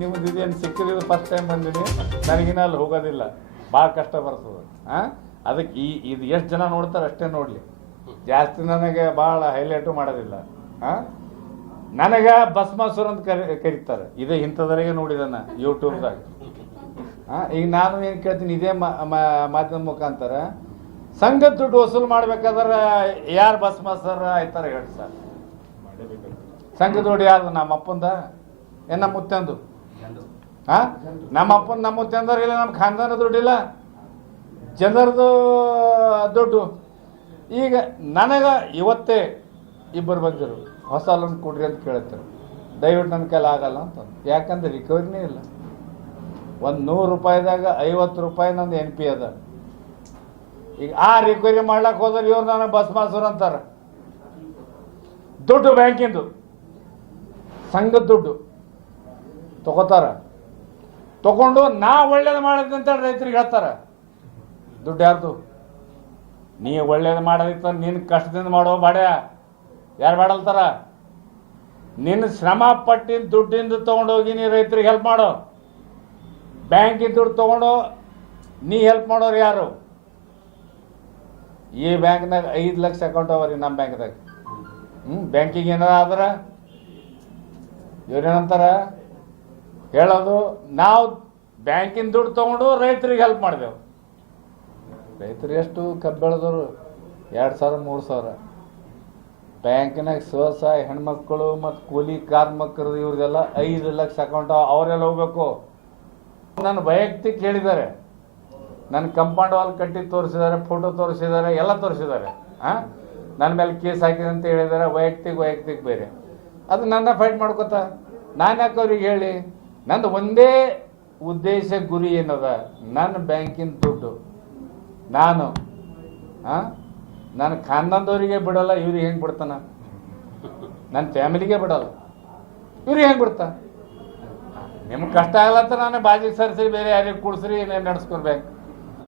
ನಿಮ್ದು ಇದೇನು ಸಿಕ್ಕಿದ್ದು ಫಸ್ಟ್ ಟೈಮ್ ಬಂದೀನಿ, ನನಗಿನ್ನ ಅಲ್ಲಿ ಹೋಗೋದಿಲ್ಲ, ಭಾಳ ಕಷ್ಟ ಬರ್ತದೆ. ಅದಕ್ಕೆ ಇದು ಎಷ್ಟು ಜನ ನೋಡ್ತಾರೆ ಅಷ್ಟೇ ನೋಡಲಿ, ಜಾಸ್ತಿ ನನಗೆ ಭಾಳ ಹೈಲೈಟು ಮಾಡೋದಿಲ್ಲ. ನನಗೆ ಭಸ್ಮಾಸುರ ಅಂತ ಕರೀತಾರೆ, ಇದೇ ಇಂಥದ್ರಾಗೆ ನೋಡಿದಾನ ಯೂಟ್ಯೂಬ್ದಾಗ. ಈಗ ನಾನು ಏನು ಕೇಳ್ತೀನಿ, ಇದೇ ಮಾಧ್ಯಮ ಮುಖಾಂತರ ಸಂಘದ ದುಡ್ಡು ವಸೂಲು ಮಾಡ್ಬೇಕಾದ್ರೆ ಯಾರು ಭಸ್ಮಾಸುರ ಆಯ್ತಾರೆ ಹೇಳಿ ಸರ್? ಸಂಘದ ದುಡ್ಡು ಯಾರ್ದು? ನಮ್ಮ ಅಪ್ಪಂದ ಏನು ನಮ್ಮ ಮುತ್ತಂದು? ನಮ್ಮ ಅಪ್ಪನ ನಮ್ಮ ಮುತ್ತಂದವ್ರು ಇಲ್ಲ, ನಮ್ಮ ಖಾನ್ದಾನ ದುಡ್ಡಿಲ್ಲ, ಜನರದು ದುಡ್ಡು. ಈಗ ನನಗೆ ಇವತ್ತೇ ಇಬ್ಬರು ಬಂದಿರು, ಹೊಸ ಲೋನ್ ಕೊಡ್ರಿ ಅಂತ ಕೇಳ್ತಾರೆ. ದಯವಿಟ್ಟು ನನ್ನ ಕೈಲಿ ಆಗಲ್ಲ ಅಂತ, ಯಾಕಂದ್ರೆ ರಿಕವರಿನೇ ಇಲ್ಲ. ಒಂದು 100 ರೂಪಾಯಿದಾಗ 50 ರೂಪಾಯಿ ನಂದು NP ಅದ. ಈಗ ಆ ರಿಕವರಿ ಮಾಡ್ಲಕ್ಕೆ ಹೋದ್ರೆ ಇವ್ರು ನನಗೆ ಭಸ್ಮಾಸುರ ಅಂತಾರೆ. ದುಡ್ಡು ಬ್ಯಾಂಕಿಂದು ಸಂಘದ ದುಡ್ಡು ತಗೋತಾರ, ತಗೊಂಡು ನಾ ಒಳ್ಳೇದು ಮಾಡಿದ್ವಿ ಅಂತ ರೈತರಿಗೆ ಹೇಳ್ತಾರೆ. ದುಡ್ಡು ಯಾರ್ದು? ನೀ ಒಳ್ಳೇದು ಮಾಡೋದಿತ್ತ ನಿನ್ನ ಕಷ್ಟದಿಂದ ಮಾಡೋ ಬಾಡ್ಯ ಯಾರು ಮಾಡಲ್ತಾರ? ನಿನ್ನ ಶ್ರಮ ಪಟ್ಟಿನ ದುಡ್ಡಿಂದ ತೊಗೊಂಡೋಗಿ ನೀ ರೈತರಿಗೆ ಹೆಲ್ಪ್ ಮಾಡೋ. ಬ್ಯಾಂಕಿನ ದುಡ್ಡು ತೊಗೊಂಡು ನೀ ಹೆಲ್ಪ್ ಮಾಡೋರು ಯಾರು? ಈ ಬ್ಯಾಂಕ್ನಾಗ 5 ಲಕ್ಷ ಅಕೌಂಟ್ ಅವರಿ ನಮ್ಮ ಬ್ಯಾಂಕ್ದಾಗ. ಬ್ಯಾಂಕಿಗೆ ಏನಾರ ಆದ್ರೆ ಇವ್ರೇನಂತಾರ ಹೇಳೋದು, ನಾವು ಬ್ಯಾಂಕಿನ ದುಡ್ಡು ತೊಗೊಂಡು ರೈತರಿಗೆ ಹೆಲ್ಪ್ ಮಾಡಿದೆವು. ರೈತರು ಎಷ್ಟು ಕಬ್ಬು ಬೆಳೆದವರು? 2,000 3,000. ಬ್ಯಾಂಕಿನಾಗ ಸ್ವಸಹಾಯ ಹೆಣ್ಮಕ್ಳು ಮತ್ತು ಕೂಲಿ ಕಾರ್ಮಿಕರು ಇವ್ರದೆಲ್ಲ 5 ಲಕ್ಷ ಅಕೌಂಟ್, ಅವರೆಲ್ಲ ಹೋಗ್ಬೇಕು. ನನ್ನ ವೈಯಕ್ತಿಕ ಹೇಳಿದ್ದಾರೆ, ನನ್ನ ಕಂಪೌಂಡ್ ವಾಲ್ ಕಟ್ಟಿ ತೋರಿಸಿದ್ದಾರೆ, ಫೋಟೋ ತೋರಿಸಿದ್ದಾರೆ, ಎಲ್ಲ ತೋರಿಸಿದ್ದಾರೆ. ನನ್ನ ಮೇಲೆ ಕೇಸ್ ಹಾಕಿದೆ ಅಂತ ಹೇಳಿದ್ದಾರೆ. ವೈಯಕ್ತಿಕ ಬೇರೆ, ಅದು ನನ್ನ ಫೈಟ್ ಮಾಡ್ಕೋತ ನಾನು ಯಾಕೆ ಅವ್ರಿಗೆ ಹೇಳಿ? ನಂದು ಒಂದೇ ಉದ್ದೇಶ, ಗುರಿ ಏನದ, ನನ್ನ ಬ್ಯಾಂಕಿನ ದುಡ್ಡು ನಾನು ನನ್ನ ಖಾನ್ದಾನದವರಿಗೆ ಬಿಡಲ್ಲ. ಇವ್ರಿಗೆ ಹೆಂಗೆ ಬಿಡ್ತಾನ? ನನ್ನ ಫ್ಯಾಮಿಲಿಗೆ ಬಿಡಲ್ಲ, ಇವ್ರಿಗೆ ಹೆಂಗೆ ಬಿಡ್ತಾ? ನಿಮ್ಗೆ ಕಷ್ಟ ಆಗಲತ್ತ ನಾನು ಬಾಜಿಗೆ ಸರಿಸಿ ಬೇರೆ ಯಾರಿಗೆ ಕೂಡಿಸ್ರಿ ನಡೆಸ್ಕೊಡ್ಬೇಕು.